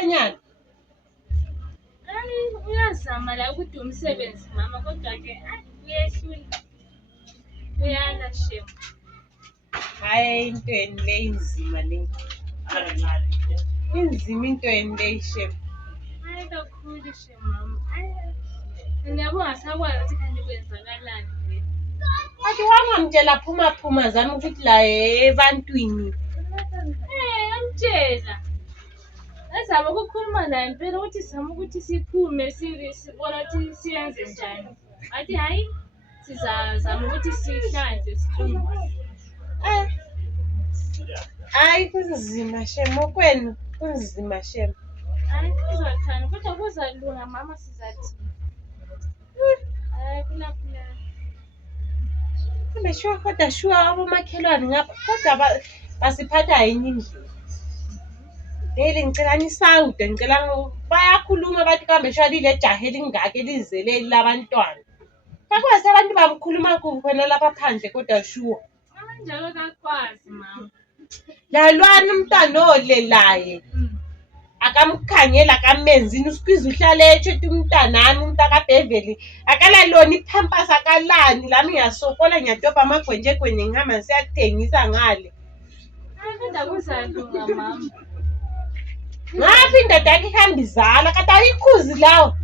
mfanyana? Uyazama la ukuthi umsebenzi mama kodwa ke uyehlula. Uyala shem. Hayi into yeni le inzima le. Inzima into yeni le shem. Hayi kakhulu shem mama. Ngiyabonga sakwazi ukuthi kanti kwenzakalani nje. Athi wangamtshela phuma zami ukuthi la ebantwini. Amtshela. Azama ukukhuluma naye impela ukuthi sizama ukuthi siphume sibona ukuthi siyenze njani. Athi hayi sizazama ukuthi sihlanze sihlungu. Hayi kunzima shem okwenu kunzima shem. Hayi kuzothana kodwa kuzalunga mama sizathi. Hayi kulapha. Kambe sure kodwa sure abomakhelwane ngapha kodwa basiphatha yini indlela. Vele ngicela nisawude ngicela bayakhuluma bathi kambe sure lile jahe elingaka elizele labantwana. Kakwazi abantu bamkhuluma khona lapha phandle kodwa sure. Kanjalo kakwazi mama. Lalwana umntwana olelaye. Akamkhangela akamenzini uSqueeze uhlale ethi umntanami umntaka Beveli akalalona ipampers akalani lami ngiyasokola ngiyadobha amagwenje ngihamba ngiyathengisa ngale. Hayi kodwa kuzalunga mama. Ngaphi indoda yakhe ihamba izala kade ayikhuzi lawo.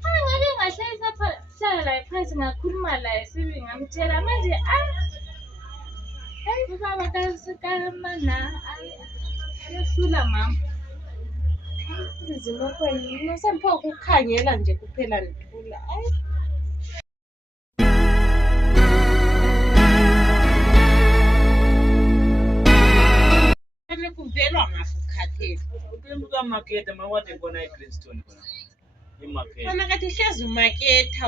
Ngake ngahlalisa hlala la phansi ngakhuluma laye sibi ngamtshela manje baba kasikana yehlula mama. Inzima kwenu nasempho ukukhangela nje kuphela nithula. Kuvelwa ngapha ukhathele. Ukemuka market mawade khona eGreenstone khona. Imarket. Wena kade hlezi umaketha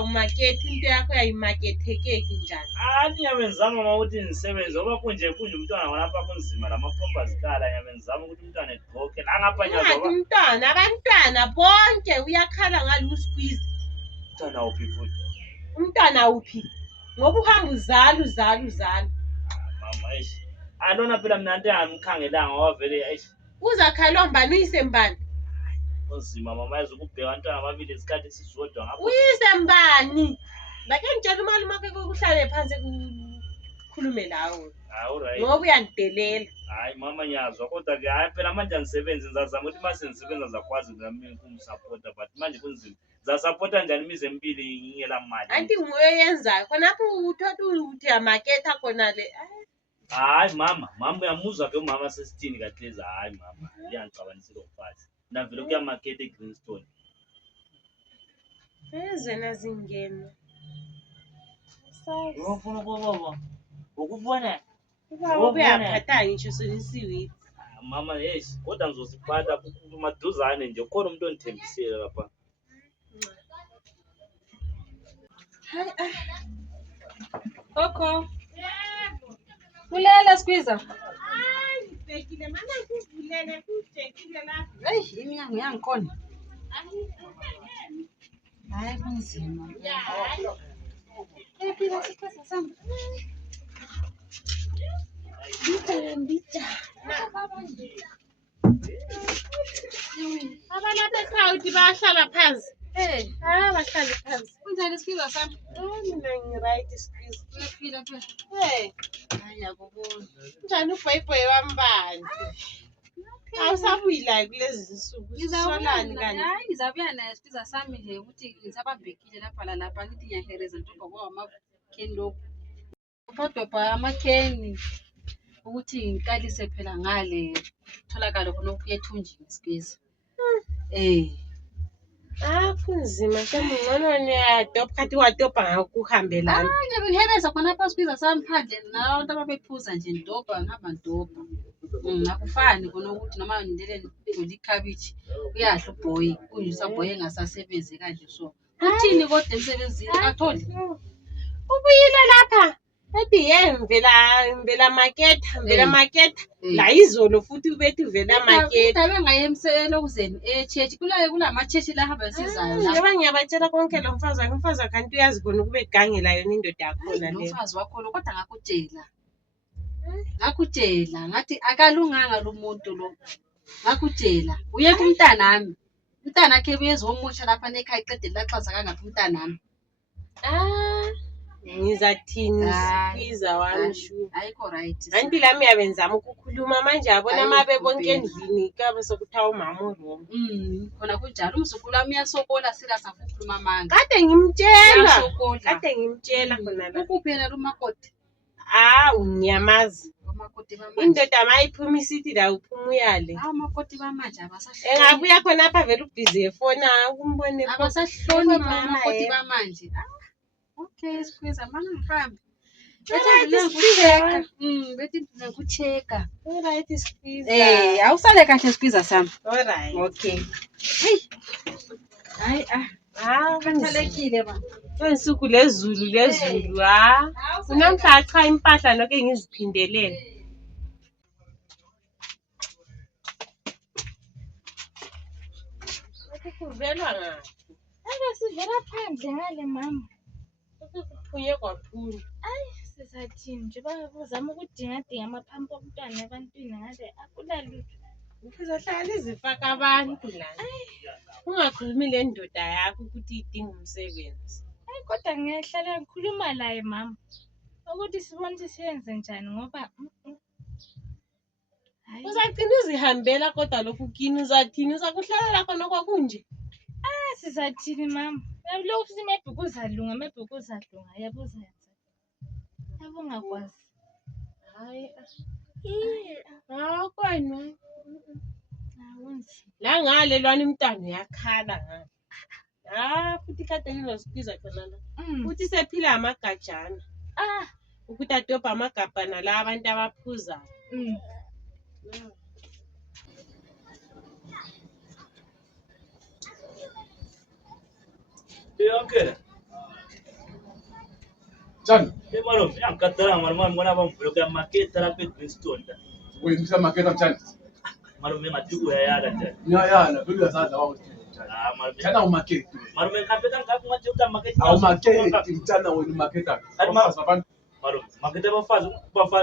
into yakho yayimakethekeki njani? Ngiyabenzama ukuthi nisebenze ngoba kunje umntwana walapha kunzima lamapampers kala ngiyabenzama ukuthi umntwana egqoke la ngapha nyazo. Umntwana abantwana bonke uyakhala ngalo uSqueeze. Umntwana uphi futhi? Umntwana uphi? Ngoba uhamba uzala. Mama eish. Alona phela mina into engamkhangelanga ngoba vele eish. Uzakhalwa mbani uyise mbani? Kunzima mama ezokubheka abantwana ababili isikhathi sisodwa ngapha. Uyise mbani? Bake ngitshela umalume wakhe ukuhlale phansi kukhulume lawo. Alright. Ngoba uyangidelela. Hayi mama nyazwa kodwa ke hayi phela manje angisebenzi ngizazama ukuthi mase ngisebenza zakwazi nami ukumsupporta but manje kunzima. Zasupporta njani imize empili ngingela mali? Anti nguye yenzayo khonapho uthatha uthi amaketha khona le. Hayi mama uyamuzwa ke umama sesithini kaTheza hayi mama iyangicabanisela umfazi. Navele kuya market eGreenstone. Ezena zingena. Ufuna ukubona? Ukubona? Uyaphatha ngisho sonisiwe. Mama yes kodwa ngizosiphatha kumaduzane nje khona umuntu onithembisile lapha. Hayi Koko. Kulele Squeeze. Ngibhekile manje ngivulele kujekile lapha. Hey iminyango yangikhona. Hayi kunzima. Phela sikhathi sami. Mbita. Abalapha ekhaya uthi bayahlala phansi. Bahlale phansi. Kunjani Squeeze sami? Mina ngiright Squeeze. Uyaphila phela. Hayi ngiyakubona. Njani ubhoyibhoyi wami bantu? Awusabuyi la kulezi zinsuku. Solani kanje? Hayi ngizabuya naye Squeeze sami nje ukuthi ngisabambekile lapha ngithi ngiyahereza ntombi ngoba amakheni lokho. Kodwa amakheni ukuthi ngiqalise phela ngale tholakala khona ukuyethunjini Squeeze. Kunzima ngcono niyadobha kanti wadobha ngakuhambelana. Nje ngihereza khona pha Squeeze sami phandle nabantu ababephuza nje ndobha ngihamba ndobha. Akufani khona ukuthi noma ngidele ngidla ikhabichi uyadla ubhoyi kunjisa boy engasasebenzi kanje so. Uthini kodwa emsebenzini akatholi? Ubuyile lapha. Ethi ngivela market la izolo futhi ubethi uvela market. Ndabe ngayemselo kuzeni church kulama church la hamba sizayo la. Njengoba ngiyabatshela konke lo mfazi kanti uyazi khona kube gangela yona indoda yakhona le. Umfazi wakho lo kodwa ngakutshela ngathi akalunganga lo muntu lo ngakutshela uye kumntanami umntanakhe uyezomusha lapha nekhaya iqedela laxaza kangaphi umntanami. Ngizathini Sibiza wami shu. Ayikho right. Anti lami yabenzama ukukhuluma manje yabona mabe bonke endlini kabe sokuthiwa umama urongo. Khona kunjalo umzukulu wami uyasokola sila sakukhuluma amanga. Kade ngimtshela khona la. Ukuphi yena lumakoti? Ngiyamazi. Umakoti bamanje. Indoda mayiphuma isithi la uphuma uyale. Umakoti bamanje abasahloni. Engabuya khona apha vele ubhizi efona ukumbone abasahloni umakoti bamanje. Okay, Sibiza mana ngihambe. Bethi ngikucheka. Alright Sibiza. Awusale kahle Sibiza sami. Alright. Okay. Hayi khathalekile ba. Insuku lezulu Unamhla cha impahla lokho ngiziphindelele. Ukuvelwa ngathi. Sivela phandle ngale mama. Kuphuye kwaphula. Sizathini nje bazama ukudinga amaphampa omntwana ebantwini ngale akulalutho. Uzohlala izifaka abantu la. Ungakhulumi le ndoda yakho ukuthi idinga umsebenzi. Kodwa ngiyahlala ngikhuluma laye mama. Ukuthi sibone ukuthi siyenze njani ngoba uzagcina uzihambela kodwa lokhu kini uzathini uzakuhlalela khona kwakunje. Sizathini mama? Lokhu simebhukuza lunga yabuza yenza. Ngakwazi. Hayi. Kwani. La ngale lwana umntana uyakhala ngale. Futhi kade ngizosibiza khona la. Uthi sephila amagajana. Ukuthi adobha amagabha nala abantu abaphuza. Okay. Njani? Malume, ngiyakatala malume ngibona bamvulo kwa market lapha eGreenstone. Wena market njani? Malume ngathi uyayala njani? Ngiyayala, vele uyazadla wakuthi njani. Malume. Njana umarket. Malume ngaphetha ngathi ngathi umarket. Market ngitsana wena market akhe. Abafazi abantu. Malume, market abafazi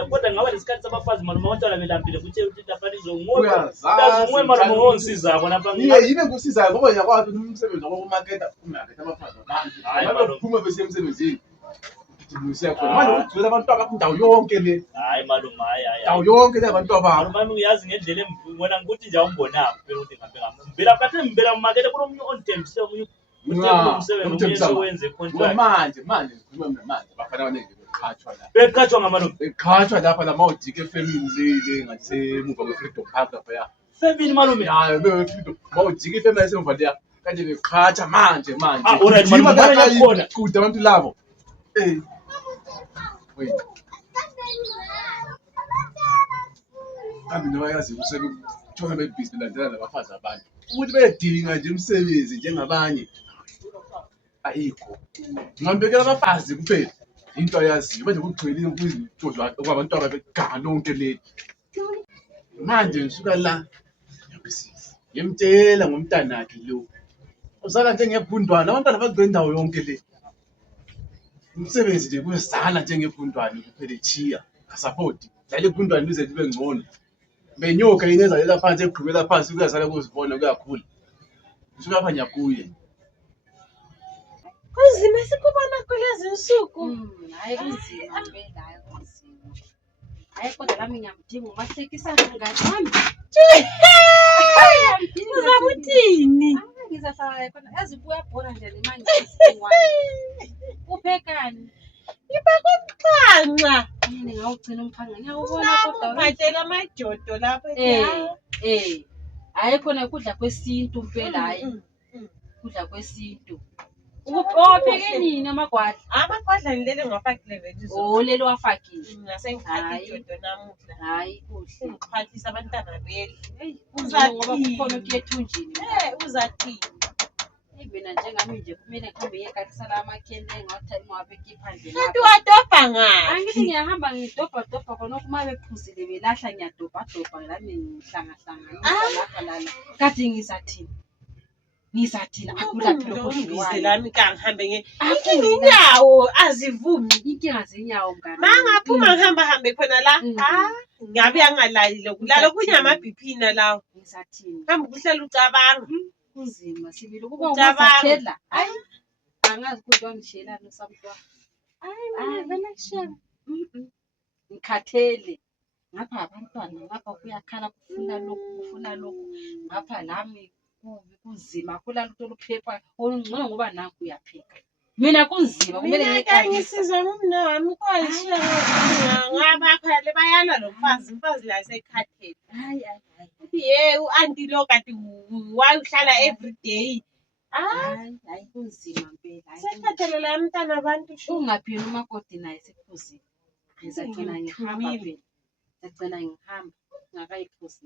kodwa ngabe lesikhathi sabafazi malume abantwana belambile kuthe ukuthi lapha nizongoba. Uyazungwe malume ngongisiza bona lapha. Yini ngikusizayo ngoba yakwazi umsebenzi wakho market abafazi abantu. Hayi malume. Phuma bese emsebenzini. Manje ugcwele abantu abakundawo yonke le. Hayi malume hayi. Ndawo yonke le abantu ababo. Malume uyazi ngendlela ngibona ukuthi nje awumbonanga phela ukuthi ngambe ngambela kathi ngibela market kulo munye onthembise omunye umsebenzi owenze contract. Manje ngikhuluma manje bafana abaningi beqhathwa la. Beqhathwa ngamalume. Beqhathwa lapha la mawujike efemini le ngasemuva kwe-Freedom Park lapha ya. Femini malume. Hayi be-Freedom. Mawujike efemini yasemuva le kanje beqhathwa manje. Alright malume bayakhona. Kude abantu labo. Wait. Kambe nabayazi usebenza bebhizi belandela nabafazi abantu. Ukuthi bedinga nje umsebenzi njengabanye. Ayikho. Ngambekela abafazi kuphela. Into ayaziyo manje kugcwele izinto kwabantu ababeganga lonke leli. Manje ngisuka la yabisisi. Ngimtshela ngomntana wakhe lo. Uzala njengebhundwana abantwana bagcwele indawo yonke le. Umsebenzi nje kuyesana njengebhundwane kuphela echiya support dlala ebhundwane lize libe ngcono benyoka ineza lela phansi egqibela phansi kuyasala kuzibona kuyakhula ngisuka lapha nyakuye Kunzima sikubona kulezi insuku. Hayi kunzima mpela hayi kunzima. Hayi kodwa lami ngiyamdinga umahlekisa ngami. Uzakuthini? Ngizahlala khona yazibuya bhora nje le manje isingwane. Uphekani? Ibakomxhanxa. Yini ngawugcina umphanga ngiyawubona kodwa Umatela amajodo lapha. Hayi khona ukudla kwesintu mpela hayi. Ukudla kwesintu. Upheke nini amagwadla? Amagwadla ngilele ngwafakile vele. Lelo wafakile. Ngase ijodo namuhla. Hayi kuhle. Ngiphathisa abantwana beli. Uzathi ngoba kukhona okuyethunjini. Uzathi. Mina njengami nje kumele ngihambe ngiyekhathisa amakhende ngawabeka iphandle lapha. Kanti wadobha ngaphi? Angithi ngiyahamba ngidobha khona uma bephuzile belahla ngiyadobha lami ngihlangahlanganisa lapha lana. Kade ngizathini? Ngizathina akulaphi Lo lokho mbize dliwayo. lami kangihambe Akuna. inyawo azivumi. Inkinga zenyawo mngani. Mangaphuma ngihamba khona la. Ngabe angalalile kulala Ngizathini? kunyama BP nalawo. Ngizathina. Hamba kuhlala ucabanga. Kunzima sibili ukuba Ucabanga. uzaphela. Hayi. Angazi kodwa ngishelana nosamntwana. Hayi mina kushem. Ngikhathele. Ngapha abantwana ngapha kuyakhala kufuna lokhu ngapha lami kunzima kulalutho luphepha olungcono ngoba nanku uyapheka mina kunzima kumele Mina ngiqalise ngisiza ngumna wami kwayishiya ngaba khale bayala lo mfazi la esekhathele. hayi Uthi u-anti lo kade wayehlala every day. hayi kunzima mpela Sekhathele la mntana abantu shu. ungaphini umakoti naye sekuphuzile ngizagcina ngihamba Ngithumile. phela ngizagcina ngihamba ngakayiphuzi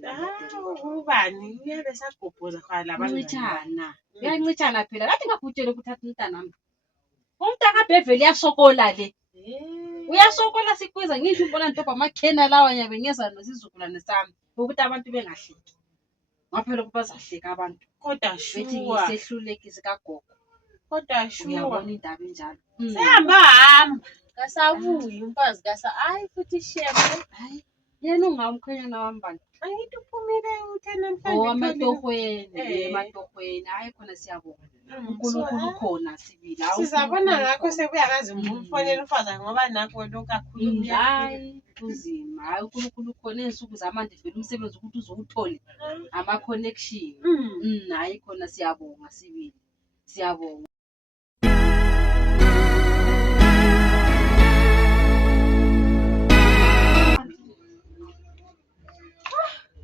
Ubani uyabe sagobhoza kwa labantu. ncitshana uyancitshana phela lathi ngakutshela ukuthatha umntanami umntaka bevele uyasokola le uyasokola sikwiza ngisho ubona nto amakhena lawa nyabe ngeza nesizukulwane sami ukuthi abantu bengahleki ngaphela ukuba bazahleka abantu Kodwa bethi shuwa. ngisehluleki sikagogo Kodwa shuwa. uyabona indaba enjalo Sehamba. Kasabuyi umfazi hayi futhi shema. hayi yena ungamkhwenyana wami bantu Angithi uphumile uthe namhlanje. amatohweni ematohweni hayi khona siyabonga uNkulunkulu khona sibili Sizabona ngakho sekuyakazi umfonela umfazi ngoba nakho lokho akhuluma. hayi kunzima hayi uNkulunkulu khona ensuku zamanje vele umsebenzi ukuthi uzowuthole ama connection hayi khona siyabonga sibili siyabonga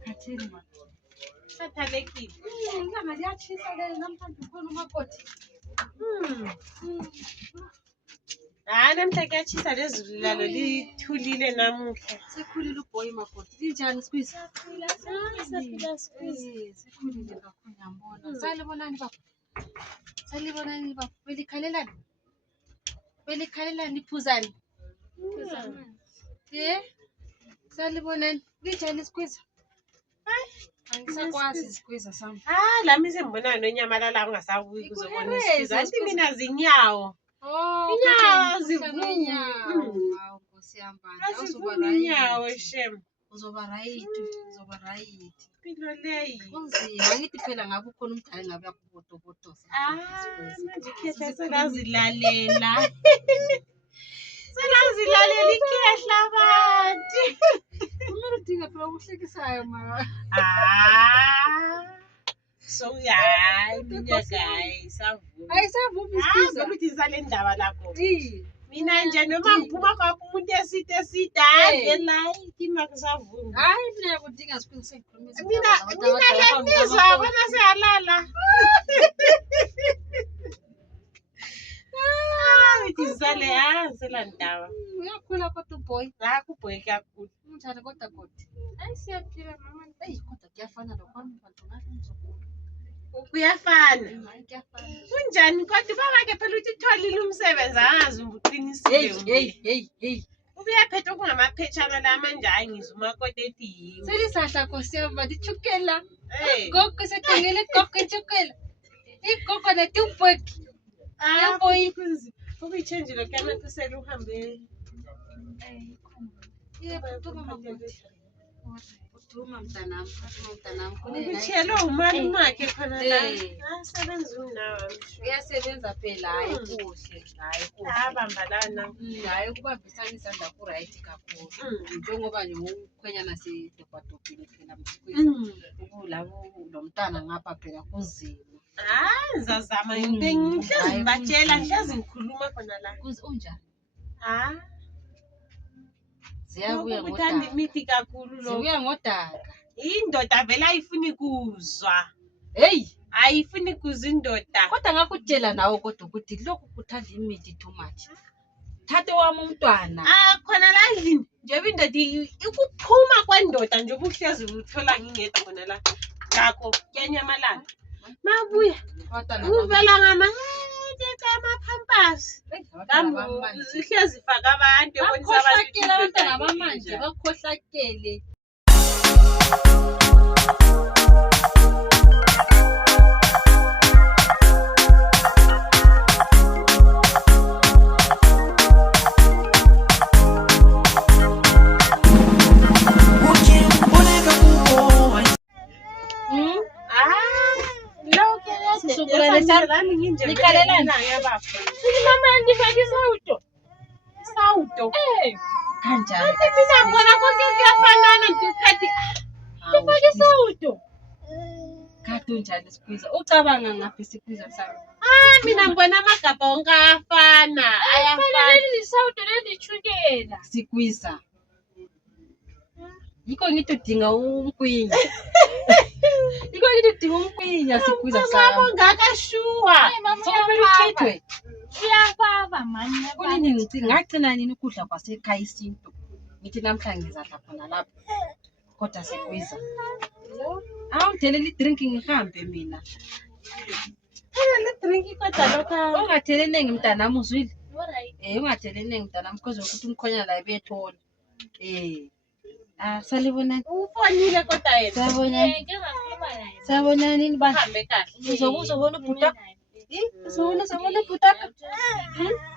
Kathina Sathalekile. ilanga liyatshisa le namhlanje khona umakoti Namhla kuyatshisa lezulu lalo lithulile namuhla. sekhulile uboy makoti linjani squeeze sekhulile kakhulu ngiyambona salibonani baba belikhalelani iphuzani salibonani linjani squeeze angisakwazi squeeze sami Lami sengibona nonyamalala ungasabuyi kuzobona isiza. Anti mina zinyawo. Inyawo zivume. Inyawo shem. uzoba right Impilo leyi. kunzima ngithi phela ngabe ukhona umdala ngabe yakubotobotoza Manje ikhehla selazilalela. Selazilalela ikhehla abantu. kumele udinga phela okuhlekisayo ma So hayi minyaka ayisavumi. ayisavumi squeeze Ukuthi sale ndaba lakho. Mina nje noma ngiphuma kwapha umuntu eside la ikima kusavumi. hayi mina yakudinga squeeze sengikhulumisa Mina ngiyakuzwa bona siyalala. Izale sela ndaba. uyakhula kodwa uboy Kubhoyi kakhulu. unjani kodwa kodwa Hayi siyaphila mama. kodwa kuyafana lokwami bantu ngathi ngizokhula Kuyafana. hayi kuyafana Kunjani kodwa baba ke phela uthi utholile umsebenzi angazi uqinisile. hey Ubuyaphethe okungamaphetshana la manje hayi ngizwa umakoti ethi yini. selisahla nkosi yami bathi chukela Eh. gogo sethengele gogo chukela igogo netimbeki Boy kunzi. Ukuyichange lo kana kusela uhambe. uduma mntanami Uchelo umali makhe khona la. Eh. Asebenza unawo. uyasebenza phela hayi kuhle Abambalana. hayi ukubambisana isandla ku-right kakhulu njengoba nje ukhwenyana sedobhadobhile phela labo lo mntwana ngapha phela kunzima Ngizazama ngihlezi ngibatshela ngihlezi ngikhuluma khona la. unjani Ziyabuya ziyabuya uthanda ngodaka imithi kakhulu lo. zibuya ngodaka Indoda vele ayifuni kuzwa. heyi Ayifuni kuzwa indoda. kodwa ngakutshela nawe kodwa ukuthi lokhu kuthanda imithi too much thathe wami umntwana Khona la endlini njengoba indoda ikuphuma kwendoda nje ubuhlezi uthola ngingedwa khona la. Ngakho kuyanyamalala. Mabuya uvela amaphampasi. Zihlezi faka abantu ebonisa bakhohlakele abantwana bamanje bakhohlakele nje Nikhalelani? mina ngiyabafuna. Sithi mama ngifake isawudo. Isawudo. Kanjani? Mina ngibona konke kuyafanana ntikhathi. Ngifake isawudo. Kade unjani Squeezer? Ucabanga ngaphi Squeezer sami? Mina ngibona amagabha wonke ayafana. Ayafana leli isawudo leli chukela. Squeezer. Yiko ngithi udinga umkwinya. Yiko ngithi udinga umkwinya Squeezer Sabo sami. ngakashuwa. Hayi mama Sokumele uyababa. ukhethwe. Uyababa mani. Kunini ngagcina nini ukudla kwasekhaya isintu? Ngithi namhlanje ngizadla khona lapho. Kodwa Squeezer. Awungithelela idrink ngihambe mina. Le drink kodwa lokho. Ungathelenenge mntanami uzwile? Alright. Ungathelenenge mntanami because ukuthi umkhonyana la ebethola. Salibonani. Ufonile kodwa yena. Sabonani. Ngeke ngakhuluma naye. Sabonani ni ba? Uhambe kahle. Uzobona ubhuta. Uzobona ubhuta.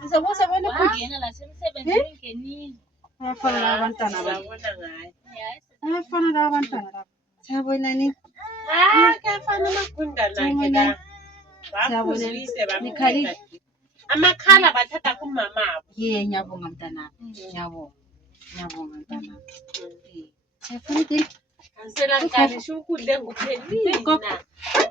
Uzobona ubhuta. Wangena la semsebenzini ngenini. Ayafana la abantwana ba. Sabona ngaye. Yes. Ayafana la abantwana la. Sabonani. Kuyafana amagunda nakhe la. Bakuzwise Nikhali. Amakhala bathatha kumamabo. Ngiyabonga mntanami. Ngiyabonga. Ngiyabonga mntanami. Ayafana idili. Angiselankanisha ukudla enguphelile. Kodwa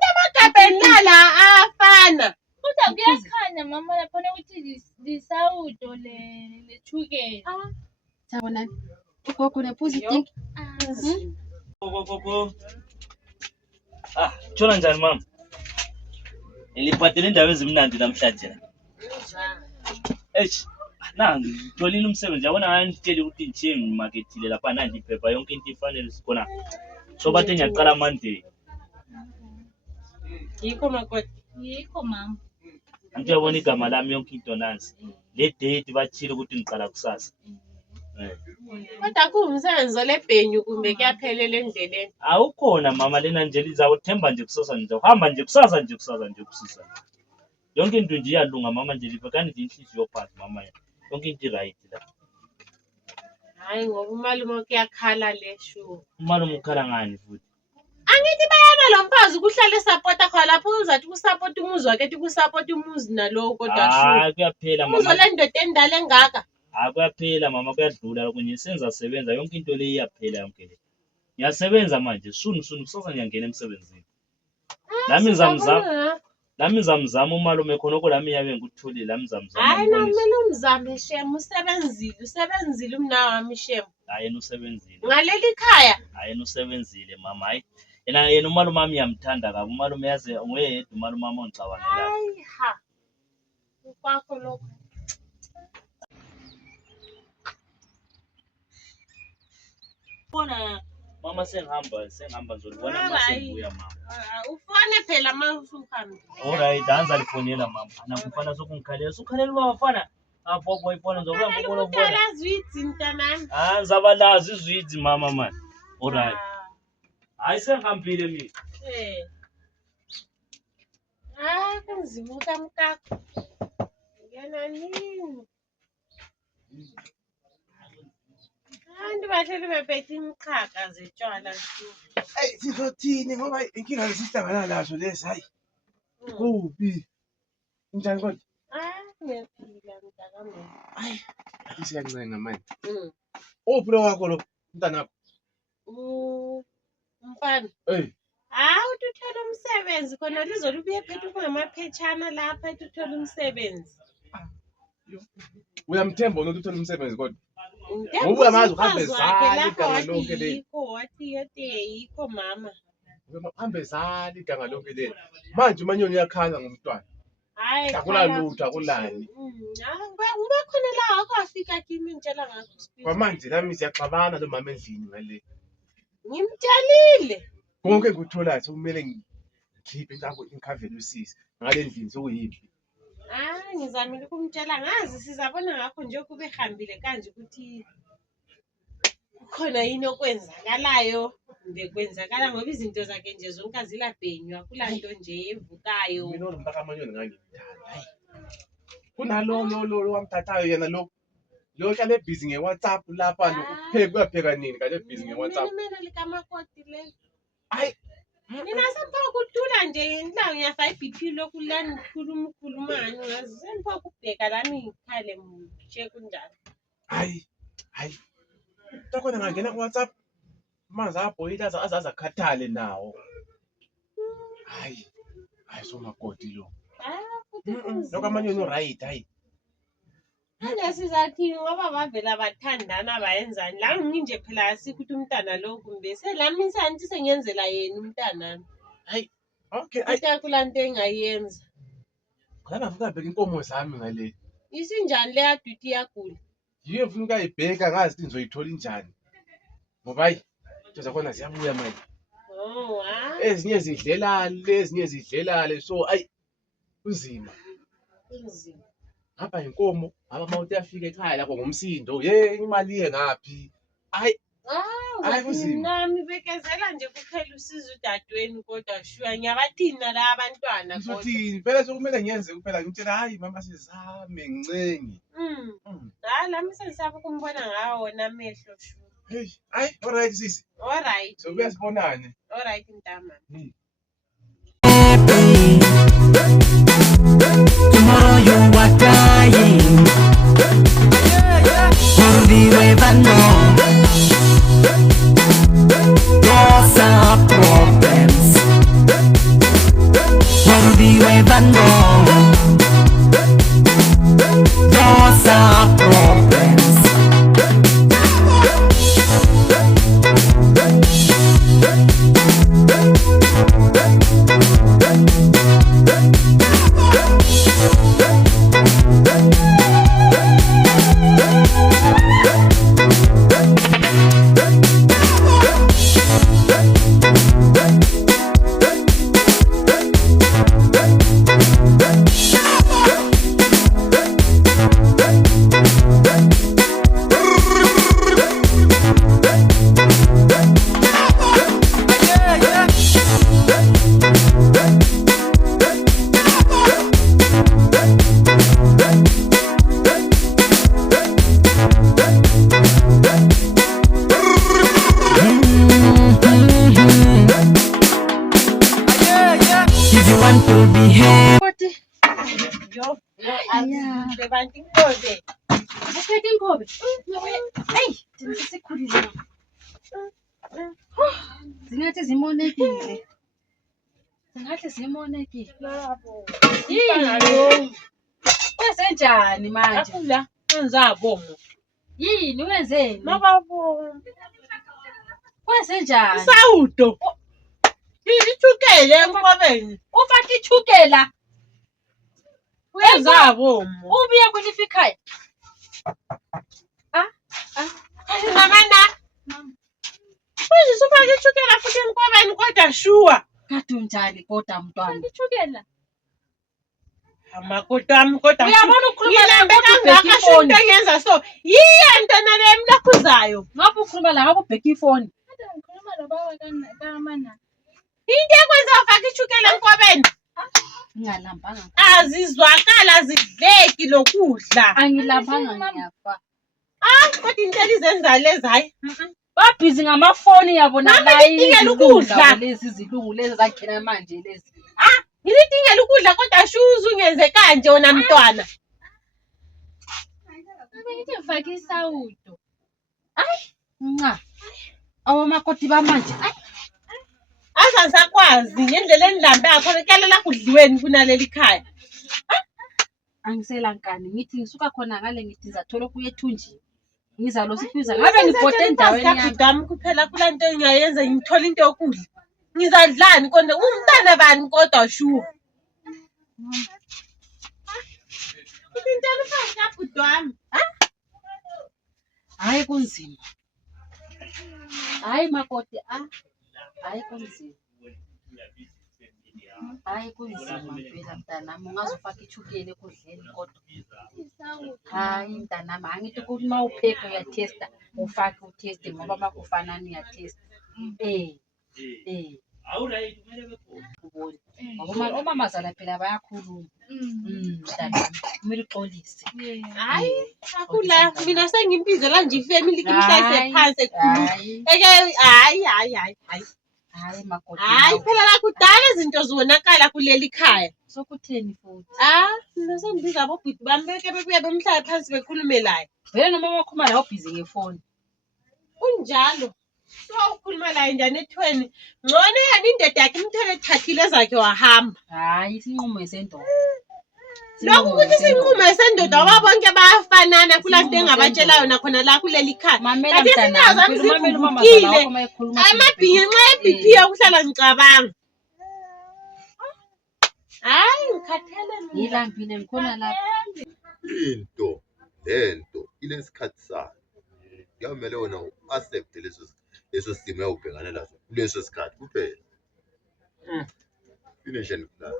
amagabheni lala afana. Kodwa kuyakhanya mama lapho ukuthi lisawudo lechukela. Sabonani. Ugogo nephuza idink. Go. Tshona njani mama? Niliphathele indaba ezimnandi namhlanje la. Ngitholile umsebenzi yabona ngangitshela ukuthi nje ngimakethile lapha nandiphepha yonke into ifanele sikhona. So bathe ngiyaqala Monday. Yikho makoti. Yikho mama. Anti uyabona igama lami yonke into nansi. Le date bathile ukuthi ngiqala kusasa. Kodwa kuwumsebenzi olebhenyu kumbe kuyaphelela endleleni. Awukhona mama lena nje lizawuthemba nje kusasa nizawuhamba nje kusasa. Yonke into nje iyalunga mama nje libekani nje inhliziyo phansi mama. Yonke into right la. Hayi ngoba umalume kuyakhala lesho. Umalume ukhala ngani futhi? Angithi bayaba lo mfazi kuhlale support khona lapho uzathi kusupport umuzi wakhe ethi kusupport umuzi nalowo kodwa shu. Kuyaphela mama. Uzole ndoda endala engaka. Kuyaphela mama kuyadlula lokho nje senza sebenza yonke into le iyaphela yonke le. Ngiyasebenza manje soon kusasa ngiyangena emsebenzini. Lami ngizamzama umalume khona lami yabe ngikutholile lami ngizamzama. Hayi nomele umzame shem usebenzile umnawami shem. Hayi yena usebenzile. Ngaleli khaya. Hayi yena usebenzile mama hayi. Yena umalume wami yamthanda kabi umalume yazi nguyedwa umalume wami ongicabangela. Hayi ha. Ukwakho lokho. Bona mama sengihamba ngizolibona masengibuya mama. Ufone phela mawusuhambe. Alright danza lifonela mama. Anakufana sokungikhalela. Sukhalela ubafana. Bobo ifona ngizobuya ngokubona ukubona. Ngicela zwidzi mntanami. Ngizabalazi izwidzi mama man. Alright. Hayi sengihambile mina. Kunzima ukamkakho. Ngena nini? Abantu bahleli bephethe imiqhaga zetshwala shu. Sizothini ngoba inkinga lesihlangana nazo lesi hayi. Kuphi? Njani kodwa? Ngiyaphila mntakami. Hayi, siyancenga manje. Uphi lo wakho lo mntanakho? Mfana. Uthi uthola umsebenzi khona lizolubuye phethe kungamaphetshana lapha ethi uthola umsebenzi. Uyamthemba ukuthi uthola umsebenzi kodwa? Ngoba amazi uhambe zali iganga lonke leli. Yikho wathi yote yikho mama. Uhambe zali iganga lonke leli. Manje umanyoni uyakhala ngomntwana. Hayi Akulalutho akulani. Ube khona la akwafika kimi ngitshela ngakho speed. Kwamanje nami siyaxabana lo mama endlini ngale. Ngimtshalile. Konke ngikutholayo sokumele ngikhiphe incavele usisi ngale ndlini sokuyiphi. Ngizamile ukumtshela ngazi sizabona ngakho nje kube hambile kanje ukuthi kukhona yini okwenzakalayo bekwenzakala ngoba izinto zakhe nje zonke azilabhenywa kulanto nje evukayo. Mina nomntaka amanyoni ngangimthanda. Hayi. Kunalo wamthathayo yena lo hlale busy ngeWhatsApp lapha nokupheka nini kale busy ngeWhatsApp. Mina likamakoti le. Hayi Mina sempha ukuthula nje inhlangu yafa iBP lokulani ukhulumani ngazi sempha ukubheka lami ngikhale ngishe kunjani. Hayi. Takhona ngangena ku-WhatsApp. Manzi abhoyile azaze akhathale nawo. Hayi somakoti lo. Lokho amanye no right hayi. Manje sizathi ngoba bavela bathandana bayenzani la nginje phela asikho ukuthi umntana lo kumbe selami santi sengenzela yena umntana. Hayi. Okay, Kodwa kulanto engayenza. Ngana ngifuna ukubheka inkomo zami ngale. Isinjani le aduty yagula? Yiyo ngifuna ukuyibheka ngazi ukuthi ngizoyithola injani. Ngoba hayi into zakhona ziyabuya manje. Oh, Ezinye zidlelale so ayi kunzima. kunzima. Ngapha inkomo mawuthi yafika ekhaya lapho ngomsindo imali iye ngaphi. Hayi Hayi, kunzima. Nami bekezela nje kuphela usizo udadweni kodwa shuwa ngiyabathina la abantwana kodwa. Ngizothini phela sokumele ngiyenze kuphela ngitshela hayi mama sizame ngincenge. Hayi lami sengisaba ukumbona ngawo wona amehlo shuwa. Hey, hayi alright sisi. Alright. Sobuya sibonane. Alright mntama. Tomorrow you are dying. Will be never know. Those are problems. Will be never know. Those are problems. If you want to behave, Yo, levanti inkobe. Uphethe inkobe. Hey, thina sesikhulile. Zingathi zimonekile. Yini? Wenzenjani manje? Afula enzabomo. Yini wenzeni? Mababo. Wenzenjani? Isawudo. Ithukele enkobeni. Ufake ithukela. Uyenzabomo. Ubuye kulifa ikhaya. Namana. Manje sufake ithukela futhi enkobeni kodwa shuwa. Kade unjani kodwa mntwana? Ithukela. Amakodwa ami kodwa. Uyabona ukhuluma la Ngilambe ngoba ubheka kangaka ifoni. into yenza so. Yiyo into nale mlakhuzayo. Ngapha ukhuluma la ngoba ubheka ifoni. Kade ngikhuluma nobaba kaMana. Into ekwenza ufake ithukela enkobeni. Ngingalambanga. Azizwakala azidleki lokudla. Angilambanga ngiyafa. Kodwa into elizenza lezi hayi. Babhizi ngamafoni yabo Nami nala ngidingela ukudla. lezi zilungu lezi zakhina manje lezi. Ngilidingela ukudla kodwa shuza ungenze kanje wona mntwana. Ngithi ngifake isawudo. Nca. Awamakoti bamanje. Azangisakwazi ngendlela enidlambe yakho kelela kudliweni kunaleli khaya. Angiselankani ngithi ngisuka khona ngale ngithi ngizathola kuye ethunjini. Ngizalo siphiza ngabe ngibhode endaweni yami. Ngami kuphela kulanto engayenza ngithola into yokudla. Ngizadlani konke umntana bani kodwa shuwa. Intana phansi kabhuti wami. Hayi kunzima. Hayi makoti hayi kunzima. Hayi kunzima phela mntanami ungazofaka ithukela ekudleni kodwa. Hayi mntanami angithi ukuthi uma upheka uyatesta ufake uteste ngoba makufanani uyatesta. Ubona. Ngoba omamazala phela bayakhuluma. Mntanami kumele uxolise. Hayi akula mina sengimpizela nje ifamily kimhlayise phansi ekhulu. Hayi. Hayi makoti. Hayi phela la kudala izinto zibonakala kuleli khaya. Sokutheni futhi? Sendibiza abobhuti bami beke bebuye bemhlala phansi bekhulume laye. Vele noma wakhuluma la ubhizi ngefoni. Kunjalo. Ukhuluma laye njani ethweni? Ngcono yena indoda yakhe imthele ethathile zakhe wahamba. Hayi isinqumo esendoda. Lokhu ukuthi isinqumo esendoda ngoba bonke bayafanana kulanto engabatshela yona khona la kuleli khaya. Kanti sinazo amzivukile. Amabhinqa nxa eBP yokuhlala ngicabanga. Hayi ngikhathele mina. Ngilambile ngikhona lapha. Lento ilesikhathi sayo. Kuyamele wena u-accept leso simo uyawubhekana naso kuleso sikhathi kuphela. Finish and plan.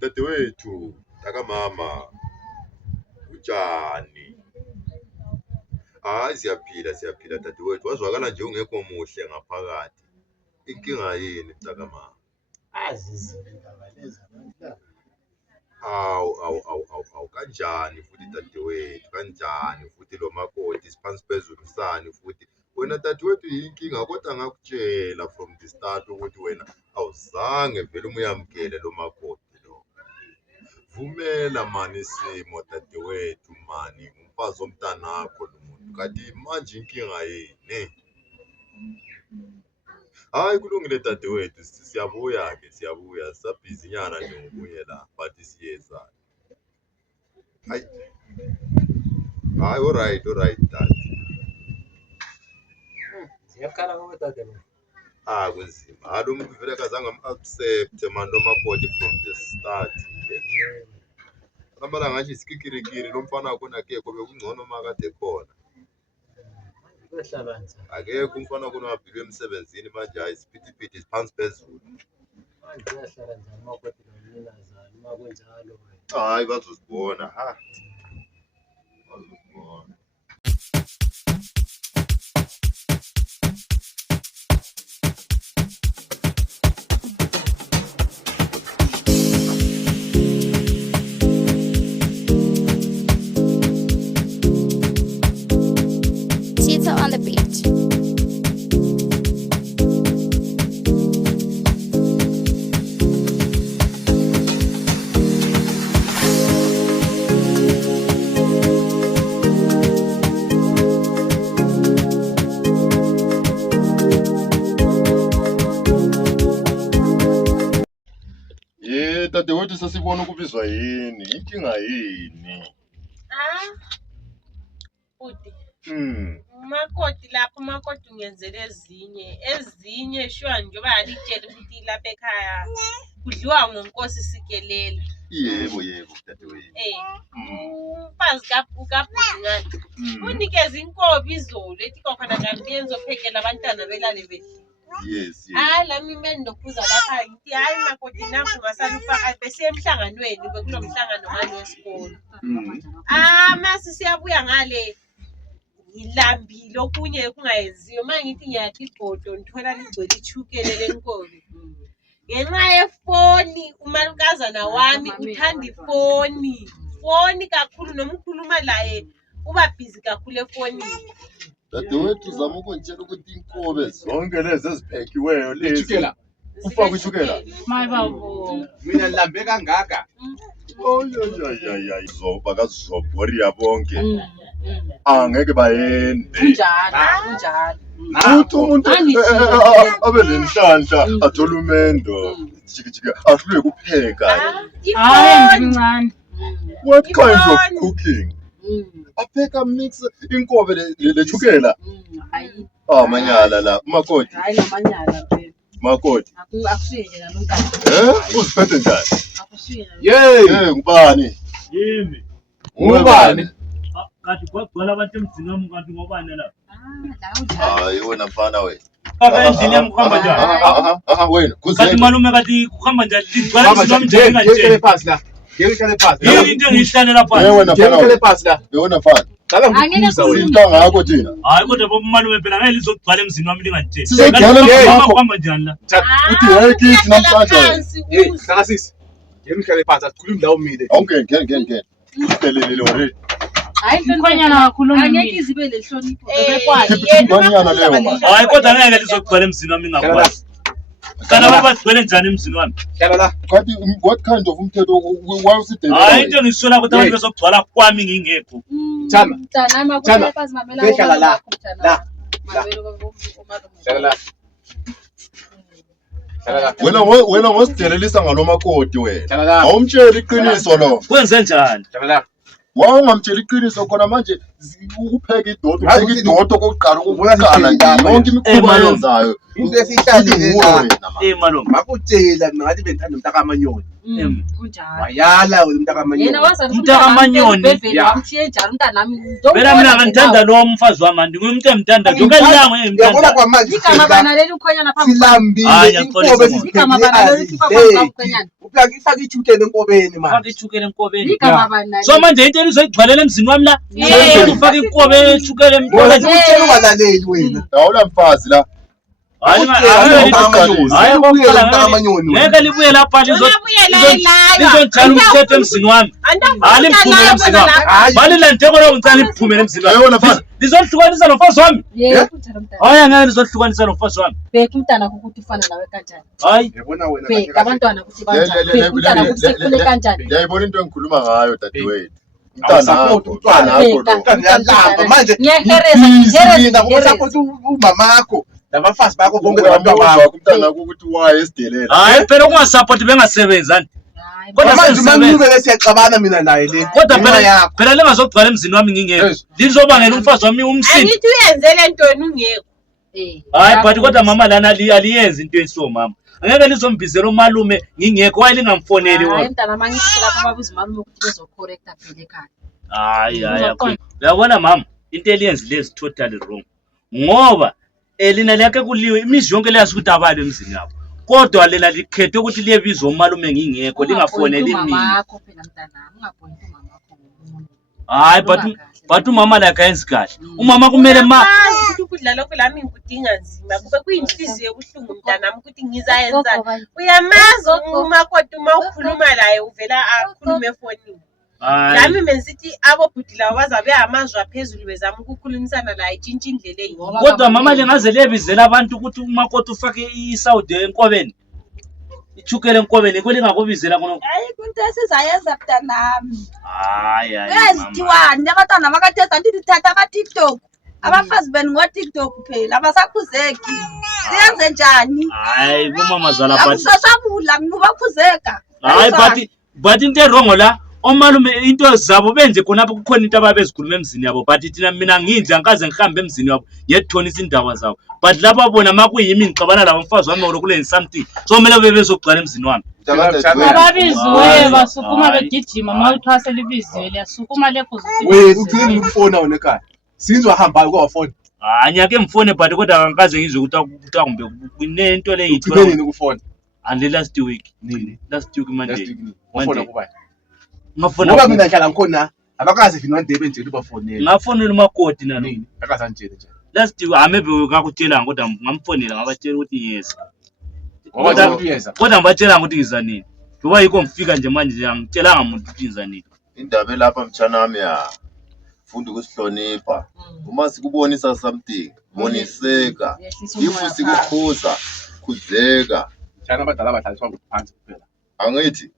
Dadewethu, takamama. Utshani. Hayi siyaphila dadewethu. Wazwakala nje ungekho muhle ngaphakathi. Inkinga yini takamama? Awu kanjani futhi dadewethu kanjani futhi lo makoti siphansi phezulu sani futhi wena dadewethu yinkinga kodwa ngakutshela from the start ukuthi wena awuzange vele umyamkele lo makoti lo. Vumela mani isimo dadewethu mani ngumfazi omntanakho lo muntu kanti manje inkinga yini? Hayi kulungile dadewethu siyabuya sisabhizi nyana nje ngokunye la but siyeza. Hayi alright dad. Siyakhala ngoba dadewethu. Kunzima. Lo muntu vele kazange am-accept man lo makoti from the start. Amalanga nje isikikirikiri lo mfana wakho nakekho bekungcono makade khona. Akekho umfana wakho ongabhilwe emsebenzini manje hayi isiphithiphithi siphansi phezulu. Hayi bazosibona bazosibona. Tito on the beach. Dadewethu sesibona ukubizwa yini inkinga yini? Bhuti. Umakoti lapho umakoti ungenzele ezinye shwa njengoba yalitshela ukuthi lapha ekhaya kudliwa ngonkosi sikelela. Yebo dadewethu. Umfazi kabhuti ngathi unikeza inkobe izolo ethi khona kanti yenzophekela abantwana belale bedlile. Yes. Lami mendophuza lapha ngithi hayi makoti nakho ngasalufaka bese emhlanganweni bekulo mhlangano ngalo wesikole. Mase siyabuya ngale ngilambile okunye kungayenziyo mangithi ngiyathi ibhodo ngithola ligcwele ichukele lenkobe. Ngenxa yefoni umalukazana wami uthanda ifoni kakhulu noma ukhuluma laye uba busy kakhulu efonini. Dadewethu zama ukungitshela ukuthi inkobe zonke lezi eziphekiweyo lezi ufaka ichukela. Mayibabo. Mina nilambe kangaka. Bakazobhoriya bonke. Angeke bayende. Kunjalo. Uthi umuntu abe nenhlanhla athola umendo jikijika ahlule kupheka. Hayi mncane. What kind of cooking? Apheka mix inkobe lechukela. Hayi. Manyala la umakoti. Hayi nomanyala phela. Makoti. Akusuye nje nalonkazi. Uziphethe njani? Akusuye. Ngubani? Yimi. Ngubani? Kanti kwagcwala abantu emzini wami kanti ngobani la? Hayi wena mfana wena. Baba endlini yami kuhamba njani? Wena kanti malume kanti kuhamba njani? Ligcwala emzini wami nje ngeke phansi la. Ngeke phansi. Yini into engiyihlalela phansi? Wena mfana. Ngeke phansi la. Wena mfana. Cala ngikubuza wena. Intanga yakho thina. Hayi kodwa bo malume phela ngeke lizogcwala emzini wami lingantsheli. Sizogcwala kuhamba njani la? Uthi hayi kithi namhlanje. Hlala sisi. Ngeke phansi asikhulumi la umile. Awungene. Udelelile already. Hayi Mkhonyana wakhuluma angeke ngini. izibe lehlonipho. Mkhonyana leyo manje. Hayi kodwa ngeke lizogcwala emzini wami ngingakwazi. Kana babagcwele njani emzini wami? Kanti what kind of umthetho wawusidela? Hayi into ngisola ukuthi abantu bezogcwala kwami ngingekho. Chama. Mntanami Chama. akuyafazi mamela. Behlala la. La. Wena ngosidelelisa ngalomakoti wena. Awumtsheli iqiniso lo. Kwenze njani? Wawungamtsheli iqiniso khona manje ukupheka idodo kokuqala ukuqala nje yonke imikhuba yenzayo. Into esihlalile la. Malungu. Makutshela mina ngathi bengithanda umntakamanyoni. Kunjalo. Wayala wena umntakamanyoni. Yena wazazi Umntakamanyoni. Wamthiye njalo umntanami. Phela mina ngithanda lo mfazi wami ndingumuntu emthanda njengelango Yabona emthanda. kwamanje igama bana leli ukhonyana phambi. silambile inkobe Igama bana leli siziphethe phambi kwaMkhwenyana. Ufaka ichukele enkobeni manje. Faka ichukele enkobeni. Igama bana. So manje into elizoyigcwalela emzini wami la. Ufaka inkobe echukele Wena enkobeni. utshela ungalaleli wena. Awula mfazi la. Hayi ngeke libuye lapha lizonjala umthetho emzini wami. Hayi liphumele emzini wami. Balilande kona ngicela liphumele emzini wami. Yona mfazi. Lizohlukanisa nomfazi wami. Yebo kunjalo mntana. Hayi angeke lizohlukanisa nomfazi wami. Bheka umntana ukuthi ufana nawe kanjani. Hayi Yabona wena Bheka abantwana ukuthi banjani. Bheka umntana ukuthi sekhule kanjani. Ngiyayibona into engikhuluma ngayo dadewethu. Support umntwana wakho lo. Ngiyalamba manje. Ngiyahereza Support umamakho. Nabafazi bakho bonke labantwana bakho. Umntana wakho ukuthi waye esidelela. hayi phela ukungasupport bengasebenzani. Kodwa manje mangibeke siyaxabana mina naye le. Kodwa phela lengazogcwala emzini wami ngingekho. Lizobangela umfazi wami umsindi. Angithi uyenzele ntoni ungekho? Hayi but kodwa mama lana aliyenzi into eso mama. Angeke lizombizela umalume ngingekho waye lingamfoneli wona. Hayi mntana mangithi lapha babiza umalume ukuthi bezocorrecta phela ekhaya. Hayi uyabona mama into eliyenzi lezi totally wrong. Ngoba lina liyake kuliwe imizi yonke leyazi ukuthi abalo emzini yabo. Kodwa lena likhethe ukuthi liyebiza umalume ngingekho lingafoneli mina. Mama wakho phela mntanami ungapointi umama wakho. Hayi but umama la kayenzi kahle. Umama kumele Ukuthi ukudla lokho lami ngikudinga nzima kube kuyinhliziyo ebuhlungu mntanami ukuthi ngizayenza. Uyamazi umakoti uma ukhuluma laye uvela akhulume efonini. Nami menzithi abobhuti labo bazabe amazwi aphezulu bezama ukukhulumisana la itshintsha indlela eyi. Kodwa mama lengaze lebizela abantu ukuthi umakoti ufake isawude enkobeni. Ichukele enkobeni kwelingakubizela kono. Hayi kunto esizayenza mntanami. Hayi. Uyazithiwani abantwana bakathetha ndithi dithatha ama TikTok. Abafazi beni ngo TikTok phela abasakhuzeki. Siyenze njani? Hayi kumama zala but. Akusasabula ngibakhuzeka. Hayi but into wrong la. Omalume into zabo benze khonapho kukhona into ababezikhuluma emzini yabo but thina mina nginje angikaze ngihambe emzini wabo ngiyethonisa indaba zabo but laba bona makuyimi ngixabana labo mfazi wami ngokulenza something so kumele bebezogcwala emzini wami. Ababiziwe basukuma begijima mawuthwase libizele yasukuma lekho zithi wena uthini ukufona wona ekhaya sinzwa hamba kwafona anyake mfone but kodwa angikaze ngizwe ukuthi kumbe kunento le ngithola uthini ukufona and last week Monday ufona kuba ngafona ngoba mina ngihlala ngikhona abakazi vinwa ndebe nje ubafonela ngafonela umakoti nani akazanitshela nje last week maybe ngakutshela kodwa ngamfonela ngabatshela ukuthi yes kodwa ngibatshela ukuthi ngiza nini ngoba yiko ngifika nje manje angitshelanga umuntu ukuthi ngiza nini. Indaba lapha mthanami ya funda ukusihlonipha uma sikubonisa something boniseka if sikukhuza khuzeka njalo abadala bahlaliswa ngaphansi kuphela angithi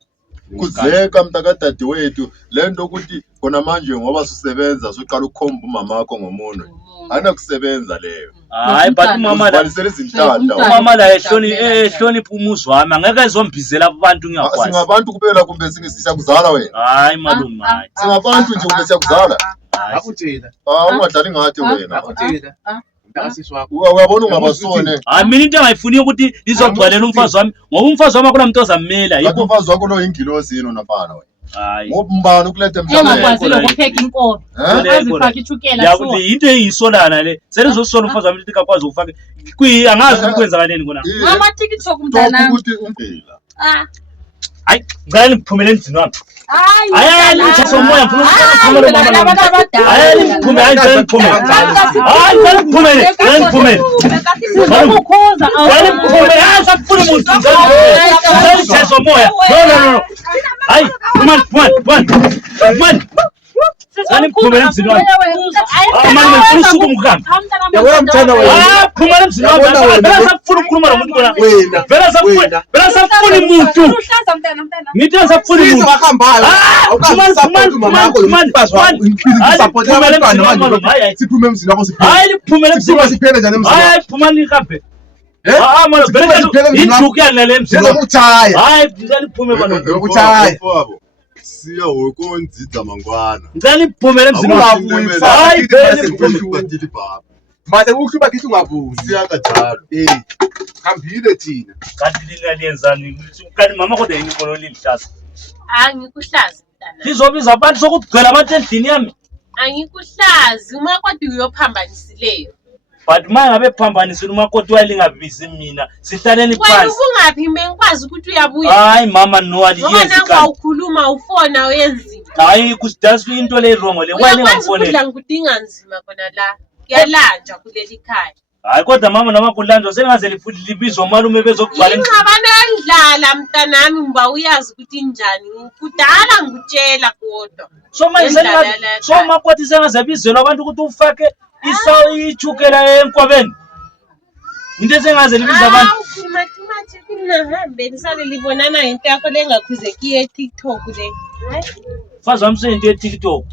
kuzeka mntakadadewethu lento ukuthi khona manje ngoba susebenza suqala ukukhomba umama wakho ngomunwe anakusebenza leyo. Hayi but umama la ehlonipha umuzi wami angeke ezombizela abantu ngiyakwazi. Singabantu kuphela kumbe siyakuzala wena? Hayi malume hayi. Singabantu nje kumbe siyakuzala? Akutshela. Ungadlali ngathi wena. Akutshela. Uyabona ungabasone. Hayi mina into engayifuni ukuthi lizogcwalela umfazi wami ngoba umfazi wami akuna umuntu ozamela yebo umfazi wakho lo ingilosi yini nafana wena. Hayi ngoba umbani ukulethe emhlabeni engakwazile ukupheka inkobe azifaka ichukela yakuthi into engiyisolana le selizosola umfazi wami lithi kakwazi ukufaka angazi ukwenzakaleni kona Mama TikTok mntana ukuthi umphela hayi ngani ngiphumele endini wami hayi ngithatha umoya ngifuna ukuphumela mama hayi ngiphume ukukhuza asafuna umuntu ngithatha umoya no hayi man Phumela emzini wami. Malume ngifuna usuku umkhambi. Yabona mthanda wena. Phumela emzini wami. Vela sakufuna ukukhuluma nomuntu kona. Wena. Vela sakufuna umuntu. Uhlaza mntana. Ngithi sakufuna umuntu. Wahambayo. Awukazi mama yakho umfazi wakho. Support abantwana manje. Siphume emzini wakho siphele. Hayi phumela emzini Siphuma siphele njani emzini wakho? Hayi phuma nikhambe. Mara Siphuma vela siphele emzini wakho. iduka nale emzini. Ngizokuthaya. Hayi ngicela iphume bana. Ngizokuthaya. Siya woko ndzidza mangwana. Ngicela iphumele emzini wami. Hayi Batili baba. Mase ukuhluba kithi ungabuzi. Siya kanjalo. Hambile thina. kanti lingaliyenzani kanti mama kodwa yini inkolo lihlaza Angikuhlazi mntana. lizobiza abantu sokugcwela abantu endlini yami Angikuhlazi umakoti uyophambanisileyo. but maye ngabe phambanisile umakoti wayelingabizi mina sihlaleni Wena phansi ubungaphi mengikwazi ukuthi uyabuya. hayi mama no aliyenzi Ngoba nangu ukhuluma ufona uyenzini. hayi kusidasi into le wrong le wena ngifone Uyakwazi ngikudinga nzima khona la. Kuyalanja kuleli khaya. hayi kodwa mama noma kulandwa sengaze lifuthi libizwa malume bezokubhala Ingxabano yendlala mntanami ngiba uyazi ukuthi injani. Kudala ngikutshela kodwa. so manje sengaze so makoti sengaze bizelwa abantu ukuthi ufake isawuyichukela enkobeni into sengaze libiza abantu Mathi kunahambe nisale libonana into yakho lengakhuzeki ye TikTok le. fazi wami seyinto ye TikTok